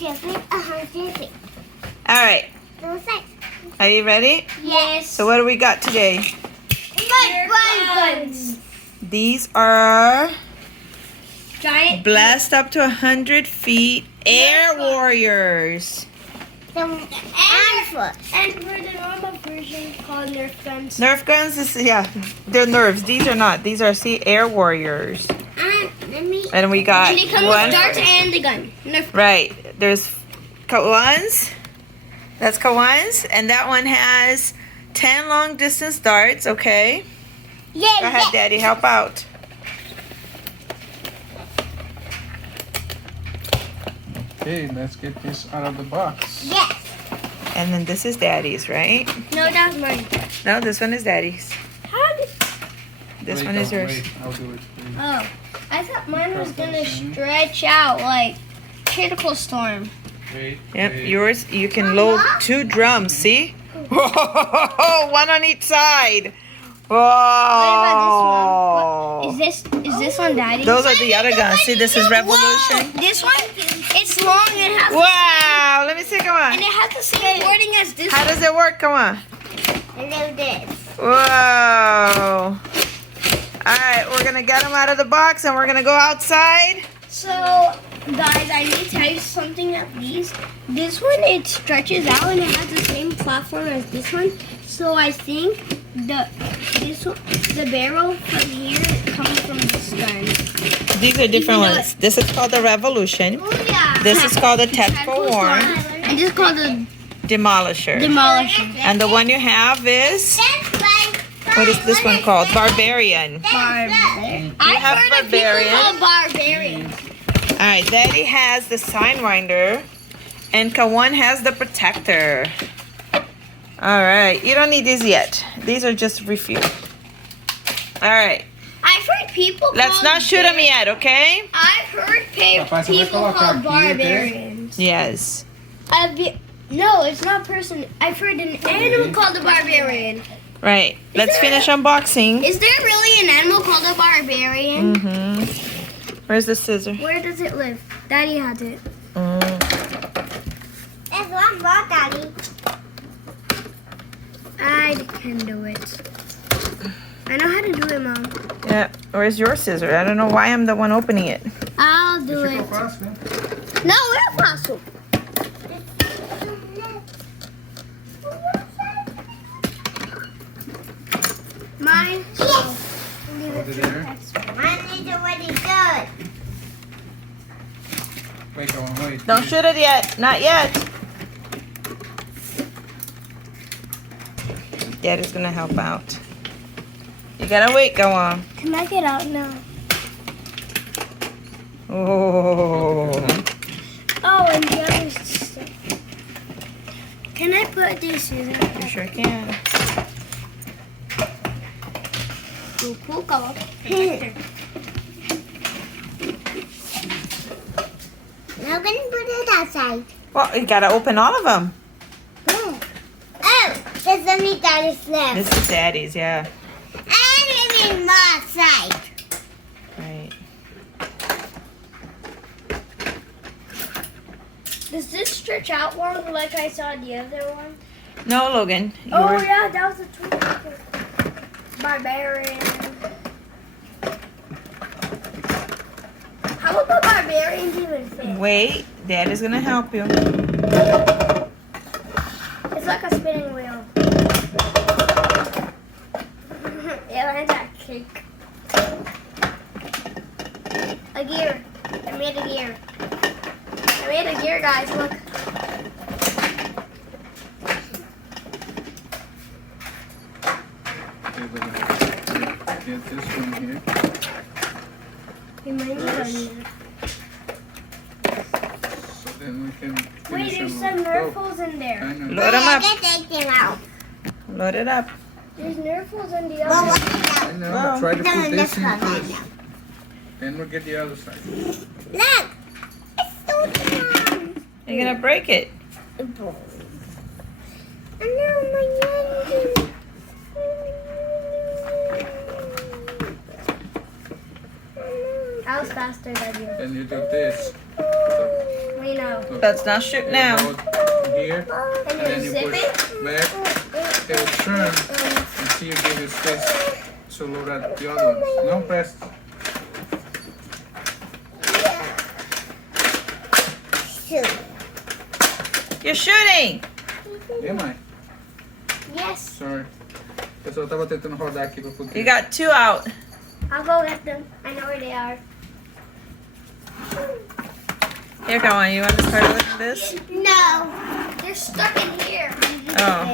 100 feet, 100 feet. All right. So 6. Are you ready? Yes. So what do we got today? Mud guns. These are Giant. blast up to 100 feet air warriors. And And for the normal version called Nerf guns. Nerf guns is they're nerves. These are not. These are air warriors. let me. And we got And they come one. with darts and the gun. Nerf. Right. There's Kawan's. That's Kawan's, and that one has 10 long distance darts. Okay. Yeah, Go ahead, Daddy. Help out. Okay, let's get this out of the box. Yes. And then this is Daddy's, right? No, that's mine. No, this one is Daddy's. How did... This Wait, one is don't yours. wait. I'll do it. Please. Oh, I thought mine was gonna stretch out like critical storm. Wait. Yep, wait. yours. You can load 2 drums. See? Whoa, one on each side. Whoa. What about this one? Is this one Daddy? Those are the other guns. See, this is Revolution. This one, it's long and has Wow. Let me see. Come on. and it has the same wording as this. How does it work? Come on. I know this. Whoa. All right, we're going to get them out of the box and we're going to go outside. So, guys, I need to tell you something at least. This one, it stretches out and it has the same platform as this one. So I think the barrel from here comes from this gun. These are different You can do ones. This is called the Revolution. Oh, yeah. This is called the Tactical War And this is called the Demolisher. Demolisher. And the one you have is, That's right. what is this one called? Barbarian. I've have heard of Barbarian. people called barbarians. All right, Daddy has the Sidewinder, and Kawan has the Protector. All right, you don't need these yet. These are just refuel. All right, I've heard people let's called not shoot them yet, okay? I've heard Papá, se me people coloca called aqui, ok? barbarians. Yes. No, it's not person. I've heard an animal called a barbarian. Right, let's finish unboxing. Is there really an animal called a barbarian? Mm-hmm. Where's the scissor? Where does it live? Daddy has it. There's one more, Daddy. I can do it. I know how to do it, Mom. Yeah, where's your scissor? I don't know why I'm the one opening it. I'll do Ficou it. fácil, né? No, we're fossil. Mine. Hold it there. Mine is already good. Wait, go on, wait. Don't shoot it yet. Not yet. Daddy's gonna help out. You gotta wait, go on. Can I get out now? Oh. Oh, and the other stuff. Can I put this in You there? sure can. Cool, go. Now I'm gonna put it outside. Well, you gotta open all of them. Oh, there's only Daddy's left. This is Daddy's, yeah. And maybe more outside. Right. Does this stretch out long like I saw the other one? No, Logan. Oh yours- yeah, that was a twin. Barbarian. How would the barbarians even fit? Wait, Daddy's gonna help you. It's like a spinning wheel. It lands like cake. A gear. I made a gear. I made a gear, guys. Look. Okay, we're gonna get this one here. We might need a So then we can Wait, finish there's them some with Nerf rope. holes in there. I know. Load them up. Get that thing out. Load it up. There's Nerf holes in the Well, other. what? I know. Wow. Try to No, put this this in one, first. Then we'll get the other side. Look. It's so small. You're gonna break it. I know my hand. I was faster than you. Then you do this. We know. Let's not shoot You now. hold here, and then you zip push back. It will turn until you give it space to load up the other ones. Não press. Shoot. You're shooting. E mãe? Yes. Sorry. O pessoal tava tentando rodar aqui pra poder. You got 2 out. I'll go get them. I know where they are. Here, come on. You want to start with this? No. They're stuck in here. Oh,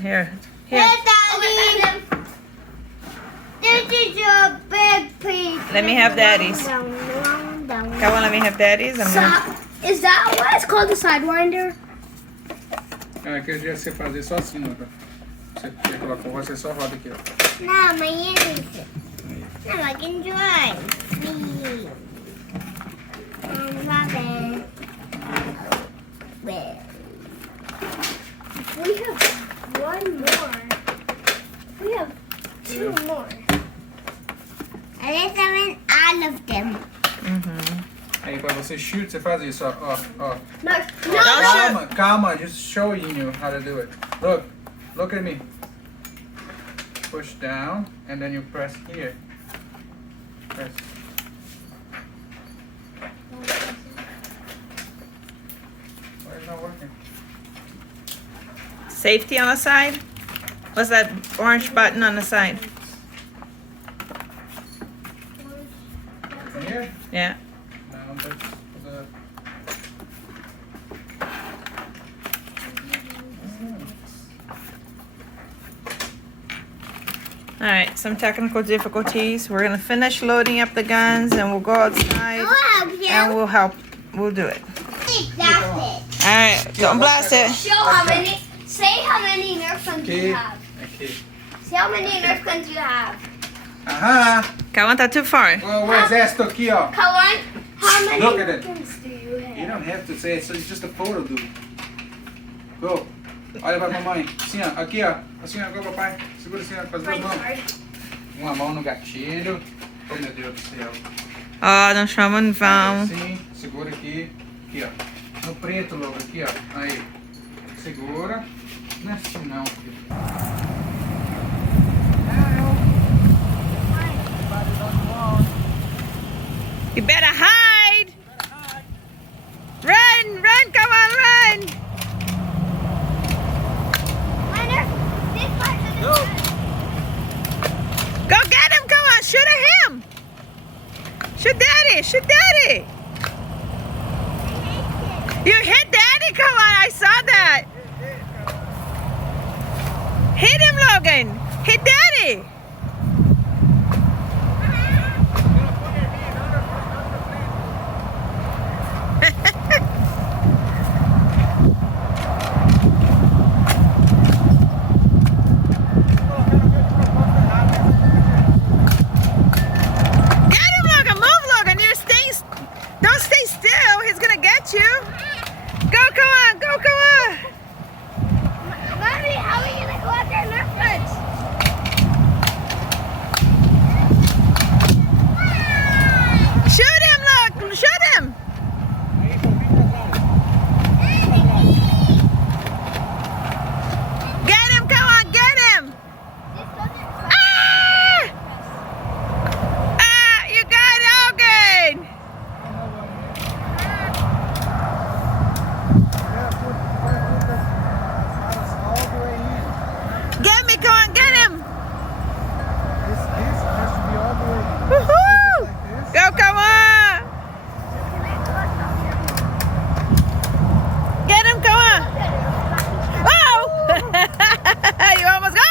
here. Hey, Here. Daddy. them. This is a big piece. Let me have daddy's. Down, down, down. Come on, let me have daddy's. I'm gonna... Is that what it's called, the Sidewinder? Ah, que jeito você fazer só assim, ó. Você quer colocar, você só roda aqui, ó. No, my hand is. No, I can drive. Me. Robin. Well. We have one more. We have 2 more. Let's have all of them. Aí pra você shoot, você faz isso, ó. No, Don't Calma, calma, just showing you how to do it. Look at me. Push down, and then you press here. Press. Why is it not working? Safety on the side? What's that orange button on the side? From here? Yeah. Down the. All right, some technical difficulties. We're gonna finish loading up the guns and we'll go outside I'll help you. and we'll help. We'll do it. That's All right, don't blast it. show how many. Say how many Nerf guns Okay. you have. Aqui. Say how many Nerf guns you have. Aham! Kawan tá too far. O exército aqui, ó. Kawan, how many Look at it. guns do you have? You don't have to say it, so it's just a photo, dude. Go. Olha pra mamãe. Assim, ó. Aqui, ó. Assim, ó. Go, papai. Segura assim, ó. Com as duas mãos. Uma mão no gatilho. Oh, meu Deus do céu. Ó, não chama em vão. Assim, segura aqui. Aqui, ó. No preto, logo. Aqui, ó. Aí. Segura. Não é assim, não, filho. You better hide. Run, run, come on, run. Go get him, come on, shoot at him. Shoot daddy, shoot daddy. You hit daddy, come on, I saw that. Hit him, Logan. Hit daddy. Get him, Logan. Move, Logan. You're staying. Don't stay still. He's gonna get you. Go, come on. Go, come on. Mommy, how are we gonna go after Nerf guns? Shoot him, look. Shoot him. Get him. Come on. Get him. Ah! Ah! You got Logan. Get me. Come on. Get him. Woohoo! Go, come on. Get him, come on. Oh! You almost go.